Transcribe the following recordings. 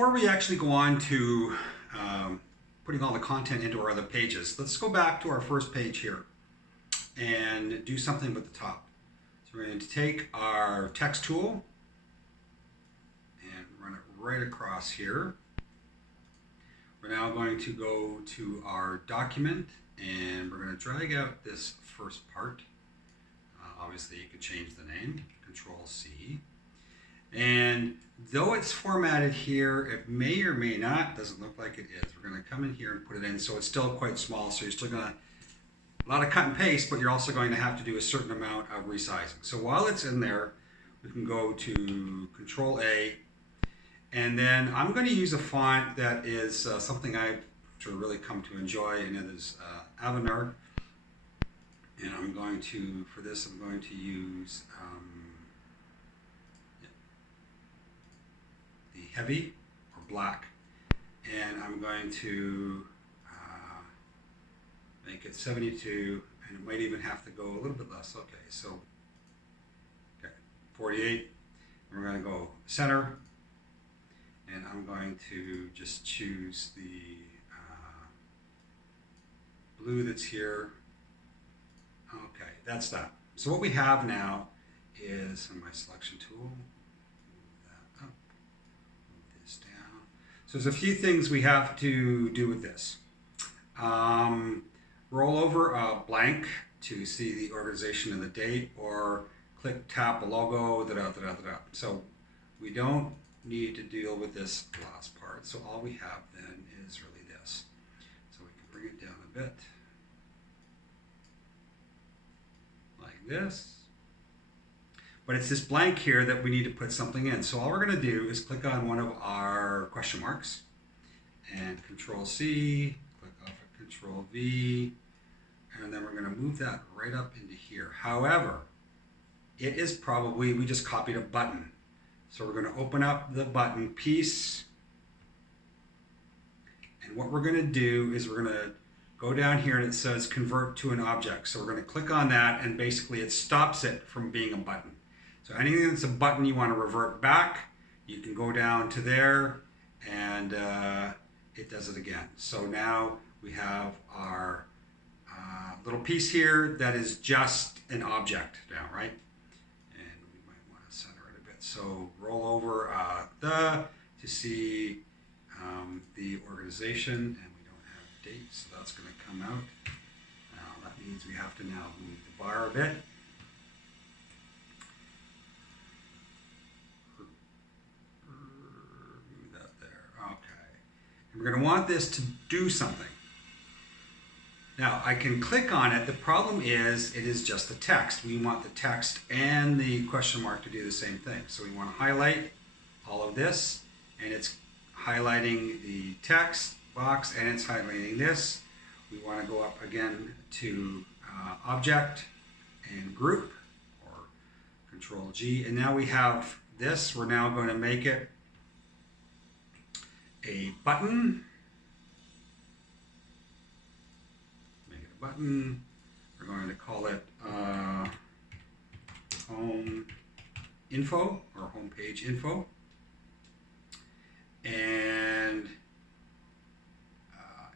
before we actually go on to putting all the content into our other pages, let's go back to our first page here and do something with the top. So we're going to take our text tool and run it right across here. We're now going to go to our document and we're going to drag out this first part. Obviously you can change the name, Control C. And though it's formatted here, it may or may not, doesn't look like it is. We're going to come in here and put it in so it's still quite small. So you're still going to, a lot of cut and paste, but you're also going to have to do a certain amount of resizing. So while it's in there, we can go to Control A. And then I'm going to use a font that is something I've really come to enjoy, and it is Avener. And I'm going to, for this, I'm going to use the heavy or black, and I'm going to make it 72, and it might even have to go a little bit less. Okay, so 48. We're going to go center, and I'm going to just choose the blue that's here. Okay, that's that. So what we have now is in my selection tool, move that up, move this down. So there's a few things we have to do with this. Roll over a blank to see the organization and the date, or click tap a logo, So we don't need to deal with this last part. So all we have then is really this. So we can bring it down a bit. This, but it's this blank here that we need to put something in. So all we're going to do is click on one of our question marks and Control C, click off at Control V, and then we're going to move that right up into here. However, it is probably, we just copied a button. So we're going to open up the button piece, and what we're going to do is we're going to go down here and it says convert to an object. So we're going to click on that, and basically it stops it from being a button. So anything that's a button you want to revert back, you can go down to there and it does it again. So now we have our little piece here that is just an object now, right? And we might want to center it a bit. So roll over to see the organization, and date, so that's going to come out. Now that means we have to now move the bar a bit. Move that there. Okay. And we're going to want this to do something. Now I can click on it. The problem is it is just the text. We want the text and the question mark to do the same thing. So we want to highlight all of this, and it's highlighting the text box and it's highlighting this. We want to go up again to object and group, or Control G, and now we have this. We're now going to make it a button. Make it a button. We're going to call it home info, or home page info, and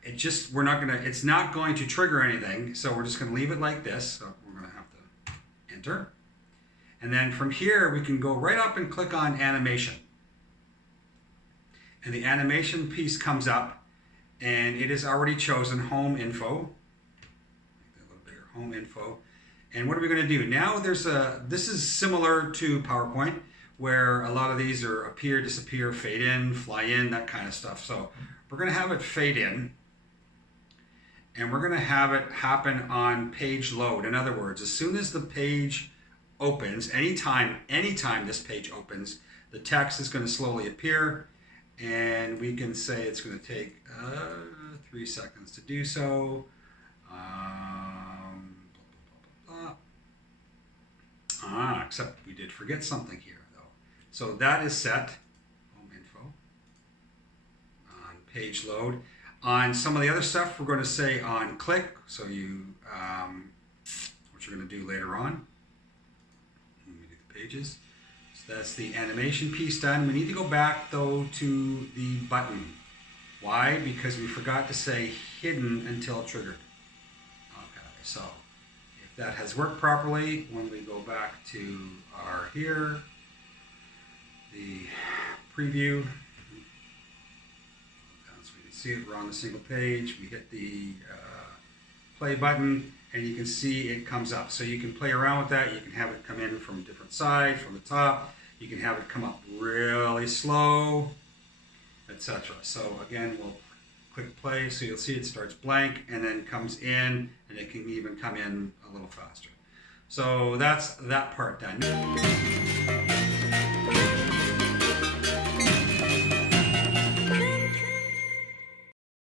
it's not going to trigger anything, so we're just going to leave it like this. So we're going to have to enter. And then from here, we can go right up and click on animation. And the animation piece comes up, and it is already chosen home info. Make that a little bigger, home info. And what are we going to do? Now this is similar to PowerPoint, where a lot of these are appear, disappear, fade in, fly in, that kind of stuff. So we're going to have it fade in. And we're going to have it happen on page load. In other words, as soon as the page opens, anytime this page opens, the text is going to slowly appear, and we can say it's going to take 3 seconds to do so. Except we did forget something here, though. So that is set, home info, on page load. On some of the other stuff, we're going to say on click, so what you're going to do later on when we do the pages. So that's the animation piece done. We need to go back though to the button. Why? Because we forgot to say hidden until triggered. Okay, so if that has worked properly, when we go back to our here, the preview, so we can see it, we're on the single page, we hit the play button, and you can see it comes up. So you can play around with that. You can have it come in from different sides, from the top. You can have it come up really slow, etc. So again, we'll click play, so you'll see it starts blank and then comes in, and it can even come in a little faster. So that's that part done.